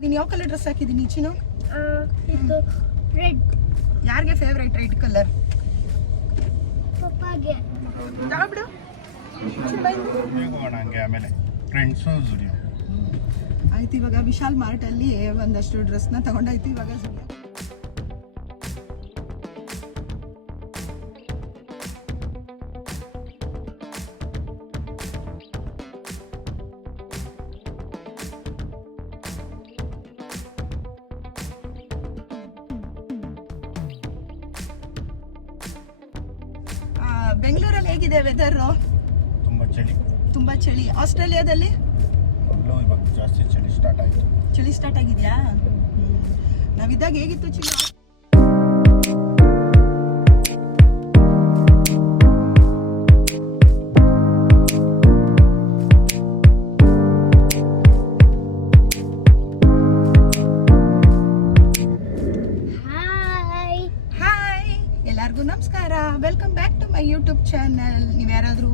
ನೀನು ಯಾವ colour dress ಹಾಕಿದ್ದೀನಿ? ಇದು ರೆಡ್. ಯಾರಿಗೆ ಫೇವ್ರೇಟ್ ರೆಡ್ ಕಲರ್ ಪಪ್ಪಾಗೆ. ತಗೊಬಿಡು ಹೋಗೋಣ ಹಂಗೆ ಆಮೇಲೆ ಫ್ರೆಂಡ್ಸು ಜುಡಿಯೋ ಆಯ್ತು ಇವಾಗ ವಿಶಾಲ್ ಮಾರ್ಟ್ ಅಲ್ಲಿ ಒಂದಷ್ಟು ಡ್ರೆಸ್ನ ತಗೊಂಡಾಯ್ತು. ಇವಾಗ ಬೆಂಗಳೂರಲ್ಲಿ ಹೇಗಿದೆ ವೆದರ್ ತುಂಬಾ ಚಳಿ. ತುಂಬಾ ಚಳಿ. ಆಸ್ಟ್ರೇಲಿಯಾದಲ್ಲಿ? ಅಲ್ಲೂ ಇವಾಗ ಜಾಸ್ತಿ ಚಳಿ ಸ್ಟಾರ್ಟ್ ಆಯಿತು. ಚಳಿ ಸ್ಟಾರ್ಟ್ ಆಗಿದ್ಯಾ? ನಾವಿದ್ದಾಗ ಹೇಗಿತ್ತು ಚಳಿ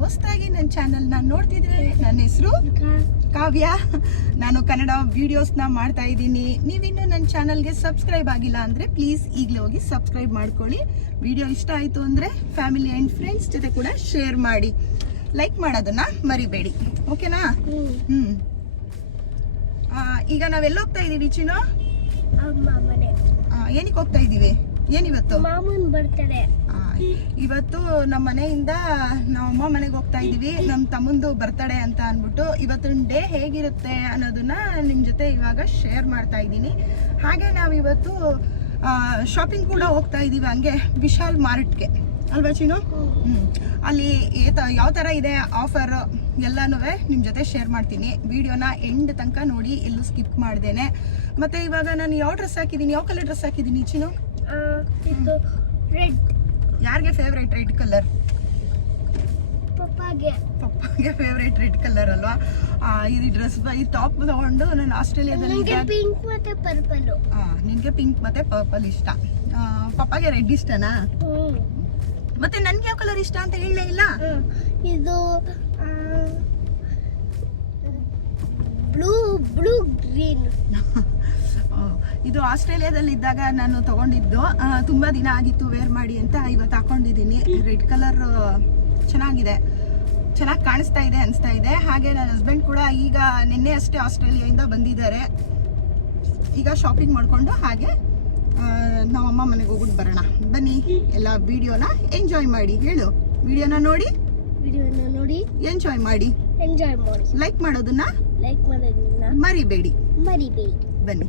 ಹೊಸದಾಗಿ ನನ್ನ ಚಾನಲ್ನ ನೋಡ್ತಿದ್ರೆ ನನ್ನ ಹೆಸರು ಕಾವ್ಯ. ನಾನು ಕನ್ನಡ ವಿಡಿಯೋಸ್ನ ಮಾಡ್ತಾ ಇದ್ದೀನಿ. ನೀವಿನ್ನೂ ನನ್ನ ಚಾನಲ್ಗೆ ಸಬ್ಸ್ಕ್ರೈಬ್ ಆಗಿಲ್ಲ ಅಂದರೆ ಪ್ಲೀಸ್ ಈಗಲೇ ಹೋಗಿ ಸಬ್ಸ್ಕ್ರೈಬ್ ಮಾಡ್ಕೊಳ್ಳಿ. ವಿಡಿಯೋ ಇಷ್ಟ ಆಯಿತು ಅಂದರೆ ಫ್ಯಾಮಿಲಿ ಆ್ಯಂಡ್ ಫ್ರೆಂಡ್ಸ್ ಜೊತೆ ಕೂಡ ಶೇರ್ ಮಾಡಿ. ಲೈಕ್ ಮಾಡೋದನ್ನು ಮರಿಬೇಡಿ. ಓಕೆನಾ ಹ್ಞೂ ಈಗ ನಾವೆಲ್ಲ ಹೋಗ್ತಾ ಇದ್ದೀವಿ ಚಿನ್ನು? ಏನಕ್ಕೆ ಹೋಗ್ತಾ ಇದ್ದೀವಿ ಏನಿವತ್ತು? ಮಾಮೂನ್ ಬರ್ತಾರೆ. ಇವತ್ತು ನಮ್ಮ ಮನೆಯಿಂದ ನಮ್ಮ ಅಮ್ಮ ಮನೆಗೆ ಹೋಗ್ತಾ ಇದೀವಿ ನಮ್ಮ ತಮ್ಮಂದು ಬರ್ತಡೆ ಅಂತ ಅಂದ್ಬಿಟ್ಟು ಇವತ್ತಿನ ಡೇ ಹೇಗಿರುತ್ತೆ ಅನ್ನೋದನ್ನ ನಿಮ್ಮ ಜೊತೆ ಇವಾಗ ಶೇರ್ ಮಾಡ್ತಾ ಇದ್ದೀನಿ. ಹಾಗೆ ನಾವಿವತ್ತು ಶಾಪಿಂಗ್ ಕೂಡ ಹೋಗ್ತಾ ಇದೀವಿ ಹಂಗೆ ವಿಶಾಲ್ ಮಾರ್ಟ್ಗೆ ಅಲ್ವಾ ಹ್ಮ್. ಅಲ್ಲಿ ಯಾವ ಥರ ಇದೆ ಆಫರ್ ಎಲ್ಲನೂ ನಿಮ್ಮ ಜೊತೆ ಶೇರ್ ಮಾಡ್ತೀನಿ. ವಿಡಿಯೋನ ಎಂಡ್ ತನಕ ನೋಡಿ, ಎಲ್ಲೂ ಸ್ಕಿಪ್ ಮಾಡ್ದೇನೆ. ಮತ್ತೆ ಇವಾಗ ನಾನು ಯಾವ ಡ್ರೆಸ್ ಹಾಕಿದ್ದೀನಿ? ಯಾವ ಕಲರ್ ಡ್ರೆಸ್ ಹಾಕಿದ್ದೀನಿ ಇದು ರೆಡ್ ಯಾರಿಗೆ ಫೇವ್ರೇಟ್ ರೆಡ್ ಕಲರ್ ಪಪ್ಪಾಗೆ. ಪಪ್ಪಗೆ ಫೇವ್ರೇಟ್ ರೆಡ್ ಕಲರ್ ಅಲ್ವಾ? ಇದು ಡ್ರೆಸ್ ಈ ಟಾಪ್ ತಗೊಂಡು ನಾನು ಆಸ್ಟ್ರೇಲಿಯಾದಲ್ಲಿ ಪಿಂಕ್ ಮತ್ತೆ ಪರ್ಪಲ್ ನಿನಗೆ ಪಿಂಕ್ ಮತ್ತೆ ಪರ್ಪಲ್ ಇಷ್ಟ. ಪಪ್ಪಾಗೆ ರೆಡ್ ಇಷ್ಟನಾ? ಮತ್ತೆ ನನ್ಗೆ ಯಾವ ಕಲರ್ ಇಷ್ಟ ಅಂತ ಹೇಳಲೇ ಇಲ್ಲ? ಇದು ಬ್ಲೂ ಬ್ಲೂ ಗ್ರೀನ್ ಇದು ಆಸ್ಟ್ರೇಲಿಯಾದಲ್ಲಿ ಇದ್ದಾಗ ನಾನು ತಗೊಂಡಿದ್ದು. ತುಂಬಾ ದಿನ ಆಗಿತ್ತು ವೇರ್ ಮಾಡಿ ಅಂತ ಇವತ್ತು ಹಾಕೊಂಡಿದ್ದೀನಿ. ರೆಡ್ ಕಲರ್ ಚೆನ್ನಾಗಿದೆ. ಚೆನ್ನಾಗಿ ಕಾಣಿಸ್ತಾ ಇದೆ ಅನಿಸ್ತಾ ಇದೆ. ಹಾಗೆ ನನ್ನ ಹಸ್ಬೆಂಡ್ ಕೂಡ ಈಗ ನಿನ್ನೆ ಅಷ್ಟೇ ಆಸ್ಟ್ರೇಲಿಯಾದಿಂದ ಬಂದಿದ್ದಾರೆ. ಈಗ ಶಾಪಿಂಗ್ ಮಾಡಿಕೊಂಡು ಹಾಗೆ ನಾವಮ್ಮ ಮನೆಗೆ ಹೋಗ್ಬಿಟ್ಟು ಬರೋಣ. ಬನ್ನಿ ಎಲ್ಲ ವಿಡಿಯೋನ ಎಂಜಾಯ್ ಮಾಡಿ. ಹೇಳು ವಿಡಿಯೋನ ನೋಡಿ. ವಿಡಿಯೋನ ನೋಡಿ. ಎಂಜಾಯ್ ಮಾಡಿ. ಎಂಜಾಯ್ ಮಾಡಿ. ಲೈಕ್ ಮಾಡೋದನ್ನ? ಲೈಕ್ ಮಾಡೋದನ್ನ ಮರಿಬೇಡಿ. ಮರಿಬೇಡಿ. ಬನ್ನಿ.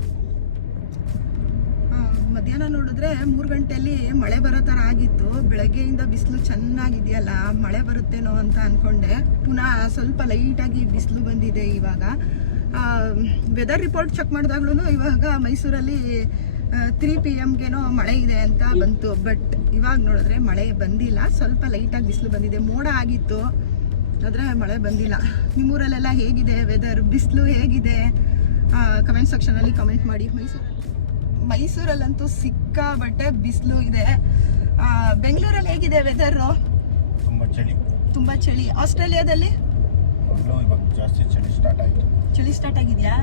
ಮಧ್ಯಾಹ್ನ ನೋಡಿದ್ರೆ ಮೂರು ಗಂಟೆಯಲ್ಲಿ ಮಳೆ ಬರೋ ಥರ ಆಗಿತ್ತು. ಬೆಳಗ್ಗೆಯಿಂದ ಬಿಸಿಲು ಚೆನ್ನಾಗಿದೆಯಲ್ಲ, ಮಳೆ ಬರುತ್ತೇನೋ ಅಂತ ಅಂದ್ಕೊಂಡೆ ಪುನಃ ಸ್ವಲ್ಪ ಲೈಟಾಗಿ ಬಿಸಿಲು ಬಂದಿದೆ ಇವಾಗ. ವೆದರ್ ರಿಪೋರ್ಟ್ ಚೆಕ್ ಮಾಡಿದಾಗ್ಲೂ ಇವಾಗ ಮೈಸೂರಲ್ಲಿ ತ್ರೀ ಪಿ ಎಮ್ಗೇನೋ ಮಳೆ ಇದೆ ಅಂತ ಬಂತು. ಬಟ್ ಇವಾಗ ನೋಡಿದ್ರೆ ಮಳೆ ಬಂದಿಲ್ಲ. ಸ್ವಲ್ಪ ಲೈಟಾಗಿ ಬಿಸಿಲು ಬಂದಿದೆ. ಮೋಡ ಆಗಿತ್ತು, ಆದರೆ ಮಳೆ ಬಂದಿಲ್ಲ. ನಿಮ್ಮೂರಲ್ಲೆಲ್ಲ ಹೇಗಿದೆ ವೆದರ್ ಬಿಸಿಲು ಹೇಗಿದೆ? ಕಮೆಂಟ್ ಸೆಕ್ಷನಲ್ಲಿ ಕಮೆಂಟ್ ಮಾಡಿ. ಮೈಸೂರು. ಮೈಸೂರಲ್ಲಂತೂ ಸಿಕ್ಕಾಬಟ್ಟೆ ಬಿಸಿಲು ಇದೆ. ಬೆಂಗಳೂರಲ್ಲಿ ಹೇಗಿದೆ ವೆದರು ತುಂಬಾ ಚಳಿ. ತುಂಬ ಚಳಿ. ಆಸ್ಟ್ರೇಲಿಯಾದಲ್ಲಿ? ಅಲ್ಲೂ ಇವಾಗ ಜಾಸ್ತಿ ಚಳಿ ಸ್ಟಾರ್ಟ್ ಆಯಿತು. ಚಳಿ ಸ್ಟಾರ್ಟ್ ಆಗಿದೆಯಾ?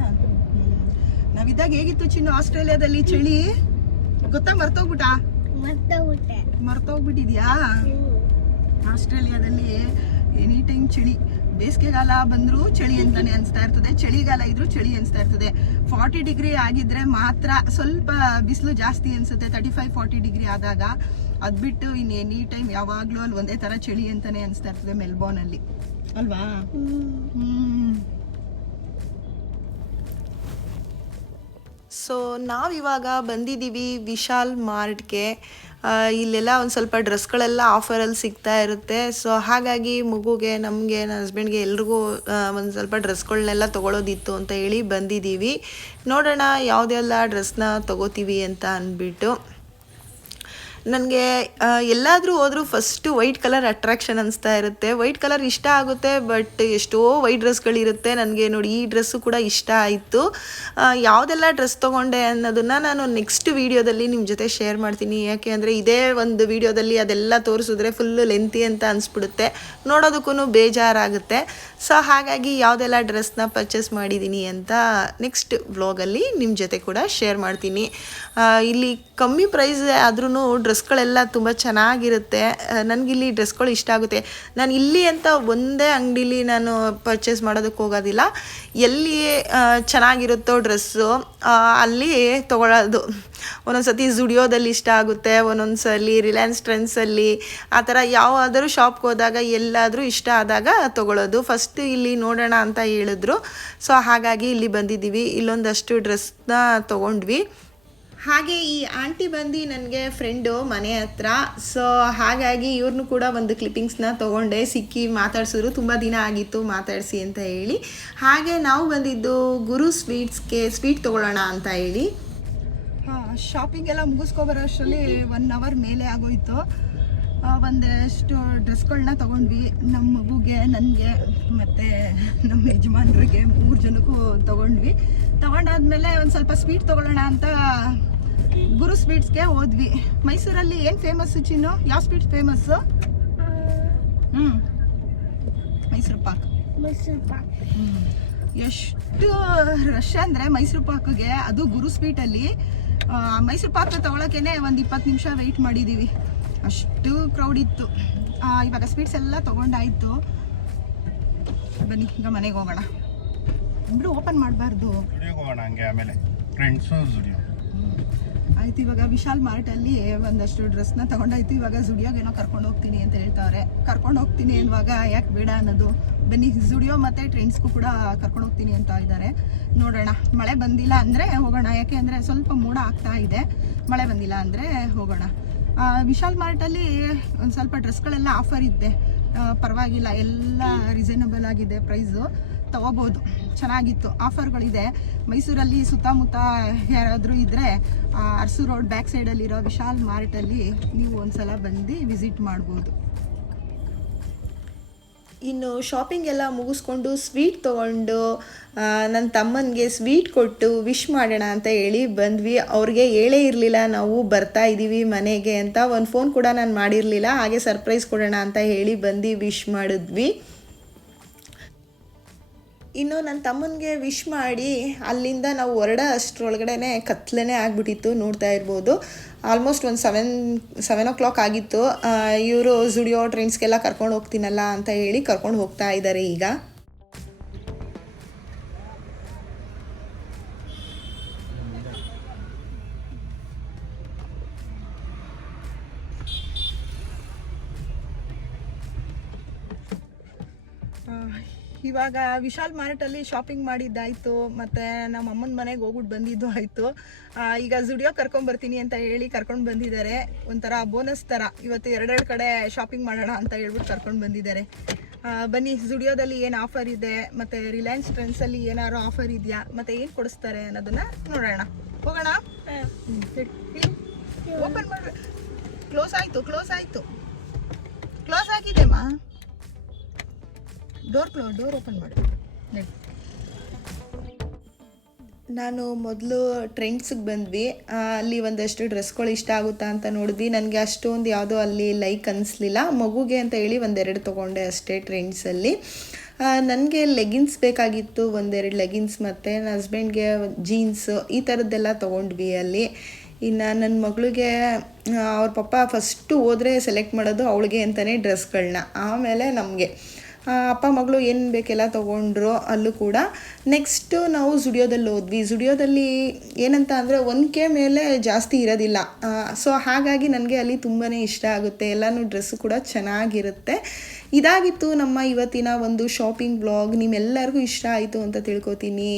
ನಾವಿದ್ದಾಗ ಹೇಗಿತ್ತು ಚಿನ್ನು ಆಸ್ಟ್ರೇಲಿಯಾದಲ್ಲಿ ಚಳಿ? ಗೊತ್ತಾ ಮರ್ತೋಗ್ಬಿಟ್ಟೆ. ಮರ್ತೋಗ್ಬಿಟ್ಟಿದ್ಯಾ? ಆಸ್ಟ್ರೇಲಿಯಾದಲ್ಲಿ ಎನಿ ಟೈಮ್ ಚಳಿ. ಬೇಸಿಗೆಗಾಲ ಬಂದರೂ ಚಳಿ ಅಂತಾನೆ ಅನಿಸ್ತಾ ಇರ್ತದೆ. ಚಳಿಗಾಲ ಇದ್ರೂ ಚಳಿ ಅನಿಸ್ತಾ ಇರ್ತದೆ. ಫಾರ್ಟಿ ಡಿಗ್ರಿ ಆಗಿದ್ರೆ ಮಾತ್ರ ಸ್ವಲ್ಪ ಬಿಸಿಲು ಜಾಸ್ತಿ ಅನ್ಸುತ್ತೆ. ತರ್ಟಿ ಫೈವ್, ಫಾರ್ಟಿ ಡಿಗ್ರಿ ಆದಾಗ ಅದು ಬಿಟ್ಟು ಇನ್ನು ಎನಿ ಟೈಮ್ ಯಾವಾಗಲೂ ಅಲ್ಲಿ ಒಂದೇ ಥರ ಚಳಿ ಅಂತಾನೆ ಅನಿಸ್ತಾ ಇರ್ತದೆ ಮೆಲ್ಬೋರ್ನಲ್ಲಿ ಅಲ್ವಾ. ಸೊ ನಾವಿವಾಗ ಬಂದಿದ್ದೀವಿ ವಿಶಾಲ್ ಮಾರ್ಟ್ಗೆ. ಇಲ್ಲೆಲ್ಲ ಒಂದು ಸ್ವಲ್ಪ ಡ್ರೆಸ್ಗಳೆಲ್ಲ ಆಫರಲ್ಲಿ ಸಿಗ್ತಾ ಇರುತ್ತೆ. ಸೊ ಹಾಗಾಗಿ ಮಗುಗೆ, ನಮಗೆ ನನ್ನ ಹಸ್ಬೆಂಡ್ಗೆ ಎಲ್ರಿಗೂ ಒಂದು ಸ್ವಲ್ಪ ಡ್ರೆಸ್ಗಳನ್ನೆಲ್ಲ ತೊಗೊಳೋದಿತ್ತು ಅಂತ ಹೇಳಿ ಬಂದಿದ್ದೀವಿ. ನೋಡೋಣ, ಯಾವುದೆಲ್ಲ ಡ್ರೆಸ್ನ ತೊಗೋತೀವಿ ಅಂತ ಅಂದ್ಬಿಟ್ಟು. ನನಗೆ ಎಲ್ಲಾದರೂ ಹೋದರೂ ಫಸ್ಟು ವೈಟ್ ಕಲರ್ ಅಟ್ರಾಕ್ಷನ್ ಅನಿಸ್ತಾ ಇರುತ್ತೆ. ವೈಟ್ ಕಲರ್ ಇಷ್ಟ ಆಗುತ್ತೆ ಬಟ್ ಎಷ್ಟೋ ವೈಟ್ ಡ್ರೆಸ್ಗಳಿರುತ್ತೆ ನನಗೆ ನೋಡಿ ಈ ಡ್ರೆಸ್ಸು ಕೂಡ ಇಷ್ಟ ಆಯಿತು. ಯಾವುದೆಲ್ಲ ಡ್ರೆಸ್ ತೊಗೊಂಡೆ ಅನ್ನೋದನ್ನು ನಾನು ನೆಕ್ಸ್ಟ್ ವೀಡಿಯೋದಲ್ಲಿ ನಿಮ್ಮ ಜೊತೆ ಶೇರ್ ಮಾಡ್ತೀನಿ. ಯಾಕೆ ಅಂದರೆ ಇದೇ ಒಂದು ವೀಡಿಯೋದಲ್ಲಿ ಅದೆಲ್ಲ ತೋರಿಸಿದ್ರೆ ಫುಲ್ಲು ಲೆಂತಿ ಅಂತ ಅನಿಸ್ಬಿಡುತ್ತೆ. ನೋಡೋದಕ್ಕೂ ಬೇಜಾರಾಗುತ್ತೆ. ಸೊ ಹಾಗಾಗಿ ಯಾವುದೆಲ್ಲ ಡ್ರೆಸ್ನ ಪರ್ಚೇಸ್ ಮಾಡಿದ್ದೀನಿ ಅಂತ ನೆಕ್ಸ್ಟ್ ವ್ಲಾಗಲ್ಲಿ ನಿಮ್ಮ ಜೊತೆ ಕೂಡ ಶೇರ್ ಮಾಡ್ತೀನಿ. ಇಲ್ಲಿ ಕಮ್ಮಿ ಪ್ರೈಸ್ ಆದ್ರೂ ಡ್ರೆಸ್ಗಳೆಲ್ಲ ತುಂಬ ಚೆನ್ನಾಗಿರುತ್ತೆ. ನನಗಿಲ್ಲಿ ಡ್ರೆಸ್ಗಳು ಇಷ್ಟ ಆಗುತ್ತೆ. ನಾನು ಇಲ್ಲಿ ಅಂತ ಒಂದೇ ಅಂಗಡೀಲಿ ನಾನು ಪರ್ಚೇಸ್ ಮಾಡೋದಕ್ಕೆ ಹೋಗೋದಿಲ್ಲ. ಎಲ್ಲಿ ಚೆನ್ನಾಗಿರುತ್ತೋ ಡ್ರೆಸ್ಸು ಅಲ್ಲಿ ತೊಗೊಳ್ಳೋದು. ಒಂದೊಂದು ಸತಿ ಜುಡಿಯೋದಲ್ಲಿ ಇಷ್ಟ ಆಗುತ್ತೆ ಒಂದೊಂದು ಸಲ ರಿಲಯನ್ಸ್ ಟ್ರೆಂಡ್ಸಲ್ಲಿ ಆ ಥರ ಯಾವಾದರೂ ಶಾಪ್ಗೆ ಹೋದಾಗ ಎಲ್ಲಾದರೂ ಇಷ್ಟ ಆದಾಗ ತೊಗೊಳ್ಳೋದು. ಫಸ್ಟ್ ಇಲ್ಲಿ ನೋಡೋಣ ಅಂತ ಹೇಳಿದ್ರು. ಸೊ ಹಾಗಾಗಿ ಇಲ್ಲಿ ಬಂದಿದ್ದೀವಿ. ಇಲ್ಲೊಂದಷ್ಟು ಡ್ರೆಸ್ನ ತೊಗೊಂಡ್ವಿ. ಹಾಗೆ ಈ ಆಂಟಿ ಬಂದು ನನಗೆ ಫ್ರೆಂಡು ಮನೆ ಹತ್ರ. ಸೊ ಹಾಗಾಗಿ ಇವ್ರನ್ನೂ ಕೂಡ ಒಂದು ಕ್ಲಿಪ್ಪಿಂಗ್ಸ್ನ ತೊಗೊಂಡೆ, ಸಿಕ್ಕಿ ಮಾತಾಡ್ಸಿದ್ರು. ತುಂಬ ದಿನ ಆಗಿತ್ತು ಮಾತಾಡಿಸಿ ಅಂತ ಹೇಳಿ. ಹಾಗೆ ನಾವು ಬಂದಿದ್ದು ಗುರು ಸ್ವೀಟ್ಸ್ಗೆ ಸ್ವೀಟ್ ತೊಗೊಳ್ಳೋಣ ಅಂತ ಹೇಳಿ. ಹಾಂ ಶಾಪಿಂಗ್ ಎಲ್ಲ ಮುಗಿಸ್ಕೊಬರೋ ಅಷ್ಟರಲ್ಲಿ ಒನ್ ಅವರ್ ಮೇಲೆ ಆಗೋಯ್ತು. ಒಂದಷ್ಟು ಡ್ರೆಸ್ಗಳನ್ನ ತೊಗೊಂಡ್ವಿ. ನಮ್ಮ ಮಗುಗೆ, ನನಗೆ, ಮತ್ತು ನಮ್ಮ ಯಜಮಾನ್ರಿಗೆ ಮೂರು ಜನಕ್ಕೂ ತೊಗೊಂಡ್ವಿ. ತೊಗೊಂಡಾದ್ಮೇಲೆ ಒಂದು ಸ್ವಲ್ಪ ಸ್ವೀಟ್ ತೊಗೊಳ್ಳೋಣ ಅಂತ ಗುರು ಸ್ವೀಟ್ಸ್ಗೆ ಹೋದ್ವಿ. ಮೈಸೂರಲ್ಲಿ ಏನು ಫೇಮಸ್ಸು ಚಿನ್ನು? ಯಾವ ಸ್ವೀಟ್ಸ್ ಫೇಮಸ್ಸು ಹ್ಞೂ ಮೈಸೂರು ಪಾಕ್. ಮೈಸೂರು ಪಾಕ್. ಎಷ್ಟು ರಶ್ ಅಂದರೆ ಮೈಸೂರು ಪಾಕ್ಗೆ. ಅದು ಗುರು ಸ್ವೀಟಲ್ಲಿ. ಮೈಸೂರು ಪಾಕ್ ತೊಗೊಳಕ್ಕೇನೆ ಒಂದು ಇಪ್ಪತ್ತು ನಿಮಿಷ ವೆಯ್ಟ್ ಮಾಡಿದ್ದೀವಿ ಅಷ್ಟು ಕ್ರೌಡ್ ಇತ್ತು. ಆ, ಇವಾಗ ಸ್ವೀಟ್ಸ್ ಎಲ್ಲ ತೊಗೊಂಡಾಯಿತು. ಬನ್ನಿ ಈಗ ಮನೆಗೆ ಹೋಗೋಣ. ಇಬ್ಬರು ಓಪನ್ ಮಾಡಬಾರ್ದು. ಜುಡಿಯೋಗೆ ಹೋಗೋಣ ಹಂಗೆ ಆಮೇಲೆ. ಫ್ರೆಂಡ್ಸು ಆಯ್ತು, ಇವಾಗ ವಿಶಾಲ್ ಮಾರ್ಟಲ್ಲಿ ಒಂದಷ್ಟು ಡ್ರೆಸ್ನ ತಗೊಂಡಾಯ್ತು. ಇವಾಗ ಜುಡಿಯೋಗೇನೋ ಕರ್ಕೊಂಡು ಹೋಗ್ತೀನಿ ಅಂತ ಹೇಳ್ತಾವ್ರೆ ಕರ್ಕೊಂಡು ಹೋಗ್ತೀನಿ ಅನ್ನುವಾಗ ಯಾಕೆ ಬೇಡ ಅನ್ನೋದು? ಬನ್ನಿ ಜುಡಿಯೋ ಮತ್ತು ಟ್ರೆಂಡ್ಸ್ಗೂ ಕೂಡ ಕರ್ಕೊಂಡು ಹೋಗ್ತೀನಿ ಅಂತ ಇದ್ದಾರೆ. ನೋಡೋಣ. ಮಳೆ ಬಂದಿಲ್ಲ ಅಂದರೆ ಹೋಗೋಣ. ಯಾಕೆ ಅಂದರೆ ಸ್ವಲ್ಪ ಮೋಡ ಆಗ್ತಾ ಇದೆ. ಮಳೆ ಬಂದಿಲ್ಲ ಅಂದರೆ ಹೋಗೋಣ. ವಿಶಾಲ್ ಮಾರ್ಟಲ್ಲಿ ಒಂದು ಸ್ವಲ್ಪ ಡ್ರೆಸ್ಗಳೆಲ್ಲ ಆಫರ್ ಇದೆ ಪರವಾಗಿಲ್ಲ. ಎಲ್ಲ ರೀಸನಬಲ್ ಆಗಿದೆ ಪ್ರೈಸು ತಗೋಬೋದು. ಚೆನ್ನಾಗಿತ್ತು. ಆಫರ್ಗಳಿದೆ. ಮೈಸೂರಲ್ಲಿ ಸುತ್ತಮುತ್ತ ಯಾರಾದರೂ ಇದ್ದರೆ ಅರಸು ರೋಡ್ ಬ್ಯಾಕ್ ಸೈಡಲ್ಲಿರೋ ವಿಶಾಲ್ ಮಾರ್ಟಲ್ಲಿ ನೀವು ಒಂದ್ಸಲ ಬಂದು ವಿಸಿಟ್ ಮಾಡ್ಬೋದು. ಇನ್ನು ಶಾಪಿಂಗ್ ಎಲ್ಲ ಮುಗಿಸ್ಕೊಂಡು ಸ್ವೀಟ್ ತೊಗೊಂಡು ನನ್ನ ತಮ್ಮನಿಗೆ ಸ್ವೀಟ್ ಕೊಟ್ಟು ವಿಶ್ ಮಾಡೋಣ ಅಂತ ಹೇಳಿ ಬಂದ್ವಿ. ಅವ್ರಿಗೆ ಹೇಳೇ ಇರಲಿಲ್ಲ, ನಾವು ಬರ್ತಾ ಇದ್ದೀವಿ ಮನೆಗೆ ಅಂತ. ಒಂದು ಫೋನ್ ಕೂಡ ನಾನು ಮಾಡಿರಲಿಲ್ಲ. ಹಾಗೆ ಸರ್ಪ್ರೈಸ್ ಕೊಡೋಣ ಅಂತ ಹೇಳಿ ಬಂದು ವಿಶ್ ಮಾಡಿದ್ವಿ. ಇನ್ನು ನನ್ನ ತಮ್ಮನಿಗೆ ವಿಶ್ ಮಾಡಿ ಅಲ್ಲಿಂದ ನಾವು ಹೊರಡ ಅಷ್ಟರೊಳಗಡೆ ಕತ್ಲೇ ಆಗಿಬಿಟ್ಟಿತ್ತು ನೋಡ್ತಾ ಇರ್ಬೋದು. ಆಲ್ಮೋಸ್ಟ್ ಒಂದು ಸೆವೆನ್ ಸೆವೆನ್ ಓ ಕ್ಲಾಕ್ ಆಗಿತ್ತು ಇವರು ಜುಡಿಯೋ ಟ್ರೈನ್ಸ್ಗೆಲ್ಲ ಕರ್ಕೊಂಡು ಹೋಗ್ತೀನಲ್ಲ ಅಂತ ಹೇಳಿ ಕರ್ಕೊಂಡು ಹೋಗ್ತಾ ಇದ್ದಾರೆ ಈಗ. ಇವಾಗ ವಿಶಾಲ್ ಮಾರ್ಟಲ್ಲಿ ಶಾಪಿಂಗ್ ಮಾಡಿದ್ದಾಯಿತು ಮತ್ತು ನಮ್ಮ ಅಮ್ಮನ ಮನೆಗೆ ಹೋಗ್ಬಿಟ್ಟು ಬಂದಿದ್ದು ಆಯಿತು. ಈಗ ಜುಡಿಯೋ ಕರ್ಕೊಂಡು ಬರ್ತೀನಿ ಅಂತ ಹೇಳಿ ಕರ್ಕೊಂಡು ಬಂದಿದ್ದಾರೆ. ಒಂಥರ ಬೋನಸ್ ಥರ ಇವತ್ತು ಎರಡೆರಡು ಕಡೆ ಶಾಪಿಂಗ್ ಮಾಡೋಣ ಅಂತ ಹೇಳ್ಬಿಟ್ಟು ಕರ್ಕೊಂಡು ಬಂದಿದ್ದಾರೆ. ಬನ್ನಿ ಜುಡಿಯೋದಲ್ಲಿ ಏನು ಆಫರ್ ಇದೆ ಮತ್ತು ರಿಲಯನ್ಸ್ ಟ್ರೆಂಡ್ಸಲ್ಲಿ ಏನಾದ್ರು ಆಫರ್ ಇದೆಯಾ ಮತ್ತು ಏನು ಕೊಡಿಸ್ತಾರೆ ಅನ್ನೋದನ್ನು ನೋಡೋಣ. ಹೋಗೋಣ? ಓಪನ್ ಮಾಡಿ. ಕ್ಲೋಸ್ ಆಯಿತು ಕ್ಲೋಸ್ ಆಯಿತು. ಡೋರ್ ಕ್ಲೋ ಡೋರ್ ಓಪನ್ ಮಾಡಿ. ನಾನು ಮೊದಲು ಟ್ರೆಂಡ್ಸಿಗೆ ಬಂದ್ವಿ. ಅಲ್ಲಿ ಒಂದಷ್ಟು ಡ್ರೆಸ್ಗಳು ಇಷ್ಟ ಆಗುತ್ತಾ ಅಂತ ನೋಡಿದ್ವಿ. ನನಗೆ ಅಷ್ಟೊಂದು ಯಾವುದೋ ಅಲ್ಲಿ ಲೈಕ್ ಅನಿಸ್ಲಿಲ್ಲ. ಮಗುಗೆ ಅಂತ ಹೇಳಿ ಒಂದೆರಡು ತೊಗೊಂಡೆ ಅಷ್ಟೇ ಟ್ರೆಂಡ್ಸಲ್ಲಿ ನನಗೆ ಲೆಗಿನ್ಸ್ ಬೇಕಾಗಿತ್ತು, ಒಂದೆರಡು ಲೆಗಿನ್ಸ್ ಮತ್ತು ನನ್ನ ಹಸ್ಬೆಂಡ್ಗೆ ಜೀನ್ಸ್ ಈ ಥರದ್ದೆಲ್ಲ ತೊಗೊಂಡ್ವಿ ಅಲ್ಲಿ. ಇನ್ನು ನನ್ನ ಮಗಳಿಗೆ ಅವ್ರ ಪಪ್ಪ ಫಸ್ಟು ಹೋದರೆ ಸೆಲೆಕ್ಟ್ ಮಾಡೋದು ಅವಳಿಗೆ ಅಂತಲೇ ಡ್ರೆಸ್ಗಳನ್ನ ಆಮೇಲೆ ನಮಗೆ. ಅಪ್ಪ ಮಗಳು ಏನು ಬೇಕೆಲ್ಲ ತೊಗೊಂಡ್ರು ಅಲ್ಲೂ ಕೂಡ. ನೆಕ್ಸ್ಟು ನಾವು ಜುಡಿಯೋದಲ್ಲಿ ಹೋದ್ವಿ. ಜುಡಿಯೋದಲ್ಲಿ ಏನಂತ ಅಂದರೆ ಒನ್ಕೆ ಮೇಲೆ ಜಾಸ್ತಿ ಇರೋದಿಲ್ಲ. ಸೊ ಹಾಗಾಗಿ ನನಗೆ ಅಲ್ಲಿ ತುಂಬಾ ಇಷ್ಟ ಆಗುತ್ತೆ. ಎಲ್ಲನೂ ಡ್ರೆಸ್ಸು ಕೂಡ ಚೆನ್ನಾಗಿರುತ್ತೆ. ಇದಾಗಿತ್ತು ನಮ್ಮ ಇವತ್ತಿನ ಒಂದು ಶಾಪಿಂಗ್ ಬ್ಲಾಗ್ ನಿಮ್ಮೆಲ್ಲರಿಗೂ ಇಷ್ಟ ಆಯಿತು ಅಂತ ತಿಳ್ಕೊತೀನಿ.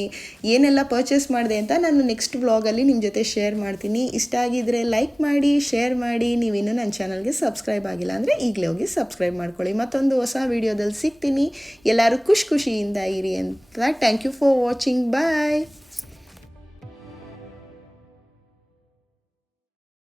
ಏನೆಲ್ಲ ಪರ್ಚೇಸ್ ಮಾಡಿದೆ ಅಂತ ನಾನು ನೆಕ್ಸ್ಟ್ ಬ್ಲಾಗಲ್ಲಿ ನಿಮ್ಮ ಜೊತೆ ಶೇರ್ ಮಾಡ್ತೀನಿ. ಇಷ್ಟ ಆಗಿದ್ರೆ ಲೈಕ್ ಮಾಡಿ ಶೇರ್ ಮಾಡಿ. ನೀವಿನ್ನೂ ನನ್ನ ಚಾನಲ್ಗೆ ಸಬ್ಸ್ಕ್ರೈಬ್ ಆಗಿಲ್ಲ ಅಂದರೆ ಈಗಲೇ ಹೋಗಿ ಸಬ್ಸ್ಕ್ರೈಬ್ ಮಾಡ್ಕೊಳ್ಳಿ. ಮತ್ತೊಂದು ಹೊಸ ವೀಡಿಯೋದಲ್ಲಿ ಸಿಗ್ತೀನಿ. ಎಲ್ಲರೂ ಖುಷಿ ಖುಷಿಯಿಂದ ಇರಿ ಅಂತ. Thank you for watching bye